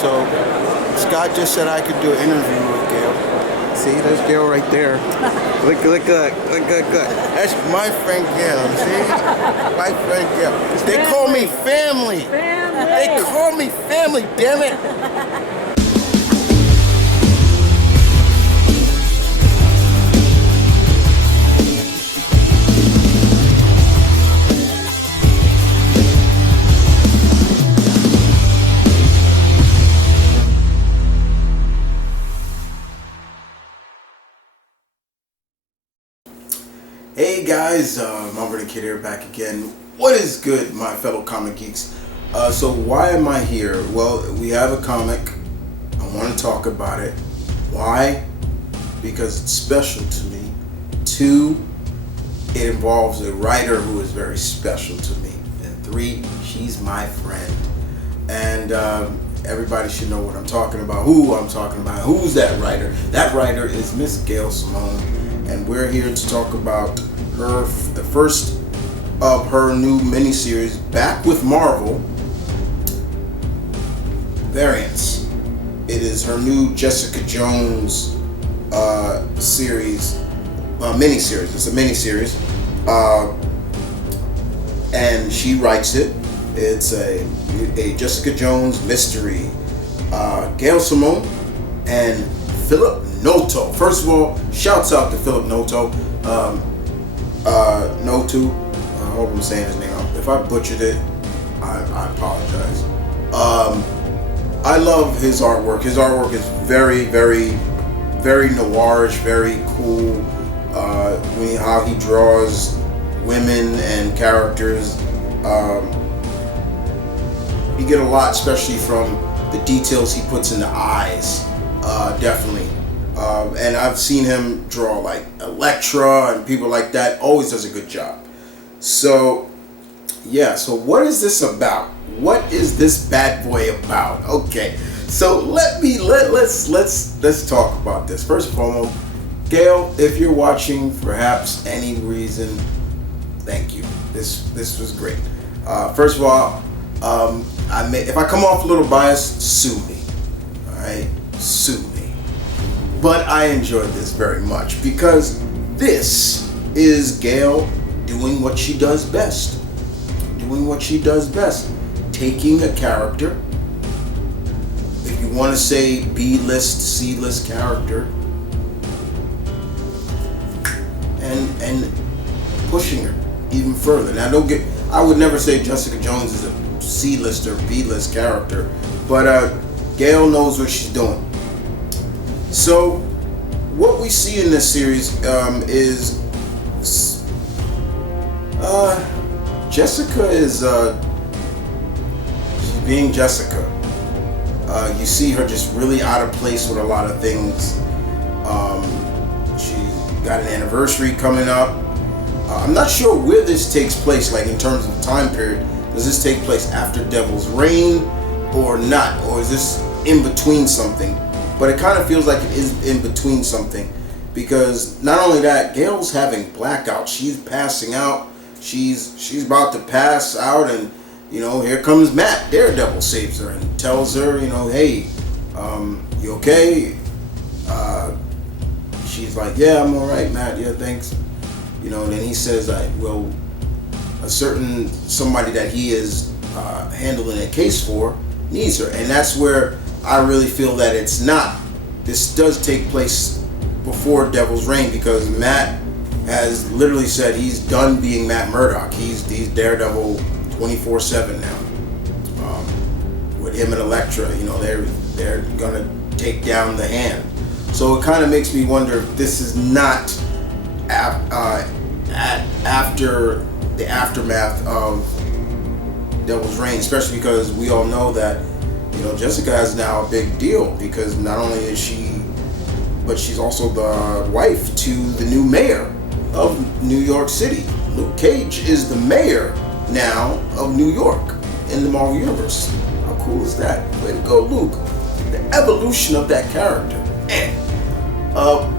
So Scott just said I could do an interview with Gail. See, there's Gail right there. Look. That's my friend Gail. See, my friend Gail. They call me family. They call me family. Damn it. Hey guys, M.V.K here, back again. What is good, my fellow comic geeks? So why am I here? Well, we have a comic. I want to talk about it. Why? Because it's special to me. 2, it involves a writer who is very special to me. And 3, she's my friend. And everybody should know what I'm talking about, who I'm talking about. Who's that writer? That writer is Miss Gail Simone. And we're here to talk about the first of her new miniseries back with Marvel, Variants. It is her new Jessica Jones miniseries. It's a miniseries, and she writes it. It's a Jessica Jones mystery. Gail Simone and Philip Noto. First of all, shouts out to Philip Noto. Notu. I hope I'm saying his name. If I butchered it, I apologize. I love his artwork. His artwork is very, very, very noirish, very cool. How he draws women and characters. You get a lot, especially from the details he puts in the eyes. Definitely. And I've seen him draw like Elektra and people like that. Always does a good job. So yeah, so what is this about? What is this bad boy about? Okay, so let's talk about this. First and foremost, Gail, if you're watching for perhaps any reason, thank you. This was great. First of all, if I come off a little biased, sue me. All right, sue me. But I enjoyed this very much because this is Gail doing what she does best. Doing what she does best. Taking a character, if you want to say B-list, C-list character, and pushing her even further. Now I would never say Jessica Jones is a C-list or B-list character, but Gail knows what she's doing. So, what we see in this series is Jessica is she's being Jessica. You see her just really out of place with a lot of things. She's got an anniversary coming up. I'm not sure where this takes place, like in terms of time period. Does this take place after Devil's Reign or not? Or is this in between something? But it kind of feels like it is in between something, because not only that, Gail's having blackouts. She's passing out. She's about to pass out, and here comes Matt. Daredevil saves her and tells her, hey, you okay? She's like, yeah, I'm all right, Matt. Yeah, thanks. And then he says, somebody that he is handling a case for needs her, and that's where I really feel that it's not. This does take place before Devil's Reign, because Matt has literally said he's done being Matt Murdock. He's Daredevil 24/7 now. With him and Elektra, they're gonna take down the Hand. So it kind of makes me wonder if this is not after the aftermath of Devil's Reign, especially because we all know that Jessica is now a big deal, because not only is she, but she's also the wife to the new mayor of New York City. Luke Cage is the mayor now of New York in the Marvel Universe. How cool is that? Way to go, Luke. The evolution of that character.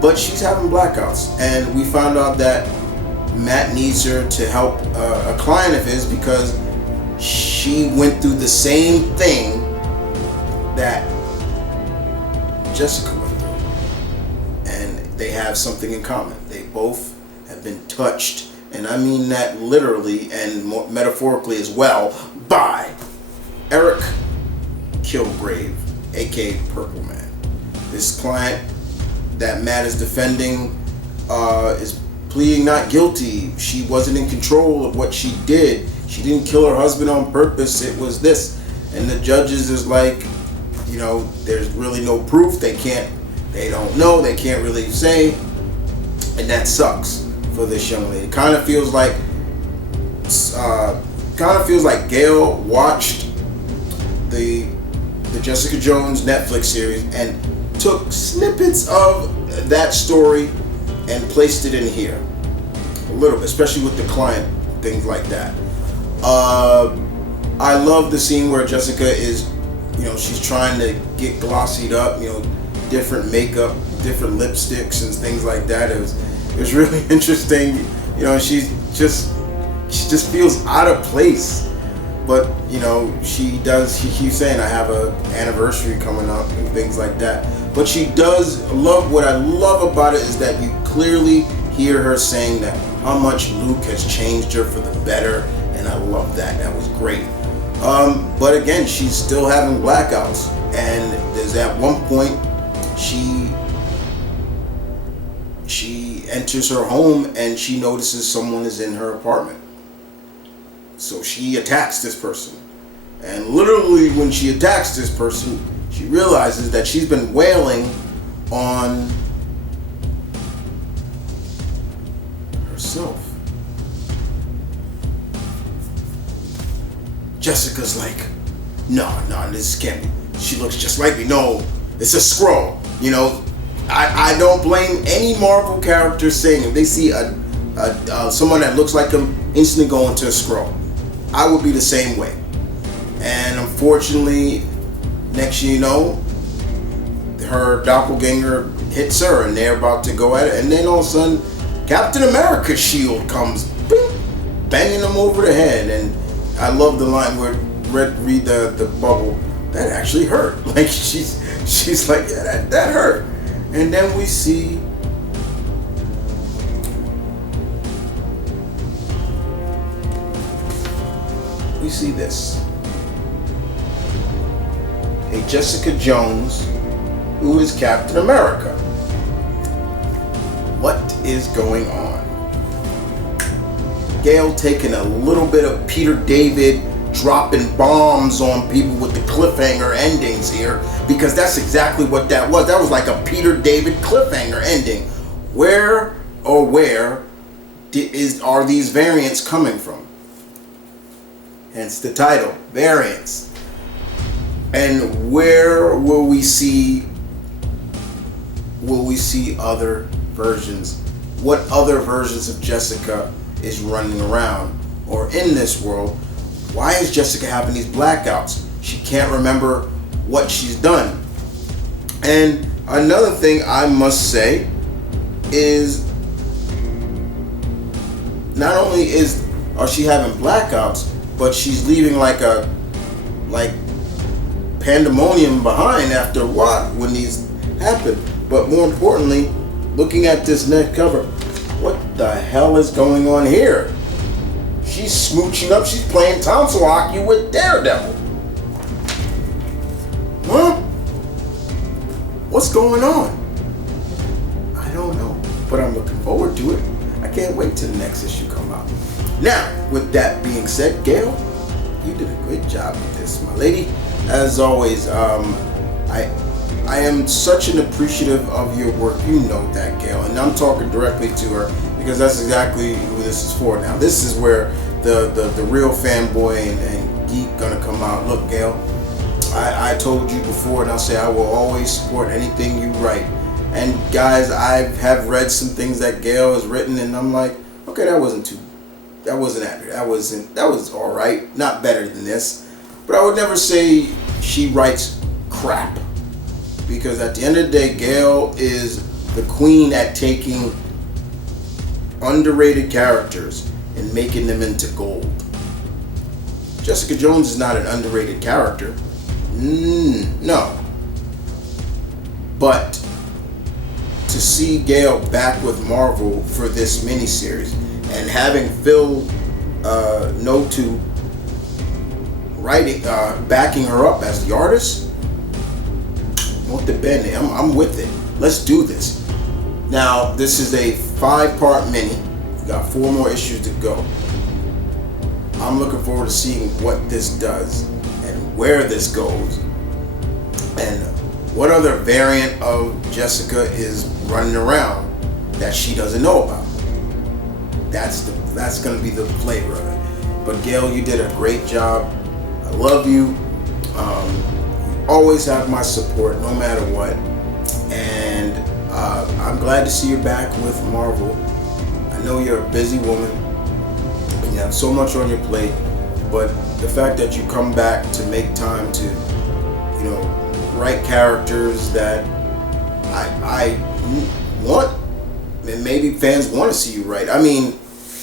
But she's having blackouts, and we found out that Matt needs her to help a client of his, because she went through the same thing that Jessica went through. And they have something in common. They both have been touched, and I mean that literally and metaphorically as well, by Eric Kilgrave, aka Purple Man. This client that Matt is defending is pleading not guilty. She wasn't in control of what she did. She didn't kill her husband on purpose. It was this. And the judges is like, you know, there's really no proof. They don't know. They can't really say. And that sucks for this young lady. It kind of feels like Gail watched the Jessica Jones Netflix series and took snippets of that story and placed it in here a little bit, especially with the client, things like that. I love the scene where Jessica is, you know, she's trying to get glossied up, you know, different makeup, different lipsticks and things like that. It was really interesting. You know, she just feels out of place. But, you know, she keeps saying, I have an anniversary coming up and things like that. But she does love, what I love about it is that you clearly hear her saying that how much Luke has changed her for the better. And I love that. That was great. But again, she's still having blackouts. And there's at one point, she enters her home and she notices someone is in her apartment. So she attacks this person. And literally when she attacks this person, she realizes that she's been wailing on herself. Jessica's like, no, this can't be. She looks just like me. No, it's a scroll. You know, I don't blame any Marvel character saying if they see someone that looks like them, instantly go into a scroll. I would be the same way. And unfortunately, next thing you know, her doppelganger hits her and they're about to go at it. And then all of a sudden, Captain America's shield comes, bing, banging them over the head. And I love the line where read the bubble. That actually hurt. Like she's like, yeah, that hurt. And then we see this. A Jessica Jones who is Captain America. What is going on? Gail taking a little bit of Peter David dropping bombs on people with the cliffhanger endings here, because that's exactly what that was. That was like a Peter David cliffhanger ending. Where are these variants coming from? Hence the title, Variants. And where will we see other versions? What other versions of Jessica is running around or in this world? Why is Jessica having these blackouts? She can't remember what she's done. And another thing I must say is, not only are she having blackouts, but she's leaving like pandemonium behind after when these happen. But more importantly, looking at this next cover, what the hell is going on here? She's smooching up. She's playing tonsil hockey with Daredevil. Huh? What's going on? I don't know, but I'm looking forward to it. I can't wait till the next issue come out. Now, with that being said, Gail, you did a great job with this, my lady. As always, I am such an appreciative of your work. You know that, Gail, and I'm talking directly to her because that's exactly who this is for. Now, this is where the real fanboy and geek gonna come out. Look, Gail, I told you before, and I'll say I will always support anything you write. And guys, I have read some things that Gail has written, and I'm like, okay, that wasn't accurate. That was all right, not better than this. But I would never say she writes crap, because at the end of the day, Gail is the queen at taking underrated characters and making them into gold. Jessica Jones is not an underrated character. No. But to see Gail back with Marvel for this miniseries and having Phil Notu writing, backing her up as the artist, I'm with it. Let's do this. Now, this is a 5-part mini. We got 4 more issues to go. I'm looking forward to seeing what this does and where this goes and what other variant of Jessica is running around that she doesn't know about. That's going to be the flavor of it. But Gail, you did a great job. I love you. You always have my support no matter what. And I'm glad to see you back with Marvel. I know you're a busy woman and you have so much on your plate, but the fact that you come back to make time to, write characters that I want, and maybe fans want to see you write. I mean,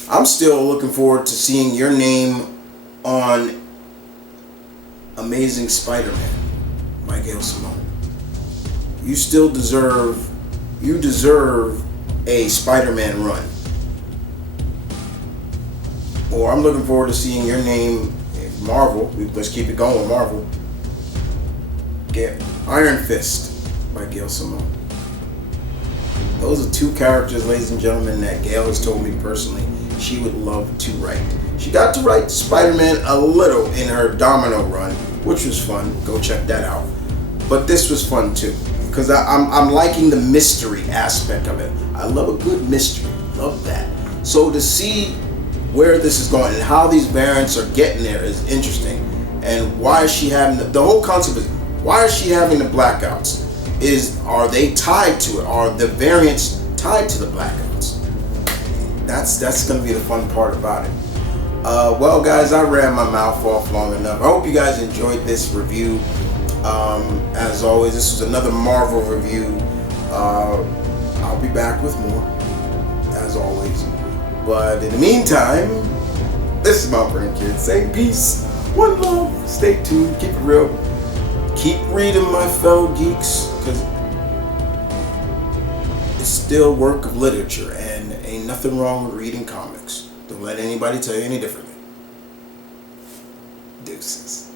I'm still looking forward to seeing your name on Amazing Spider-Man by Gail Simone. You deserve a Spider-Man run. Or I'm looking forward to seeing your name in Marvel. Let's keep it going with Marvel. Iron Fist by Gail Simone. Those are 2 characters, ladies and gentlemen, that Gail has told me personally she would love to write. She got to write Spider-Man a little in her Domino run, which was fun. Go check that out. But this was fun too, because I'm liking the mystery aspect of it. I love a good mystery. Love that. So to see where this is going and how these variants are getting there is interesting. And why is she having the whole concept is, why is she having the blackouts? Are they tied to it? Are the variants tied to the blackouts? That's going to be the fun part about it. Well, guys, I ran my mouth off long enough. I hope you guys enjoyed this review. As always, this was another Marvel review. I'll be back with more, as always. But in the meantime, this is M.V.K saying peace, one love, stay tuned, keep it real. Keep reading, my fellow geeks, because it's still work of literature, and ain't nothing wrong with reading comics. Don't let anybody tell you any differently. Deuces.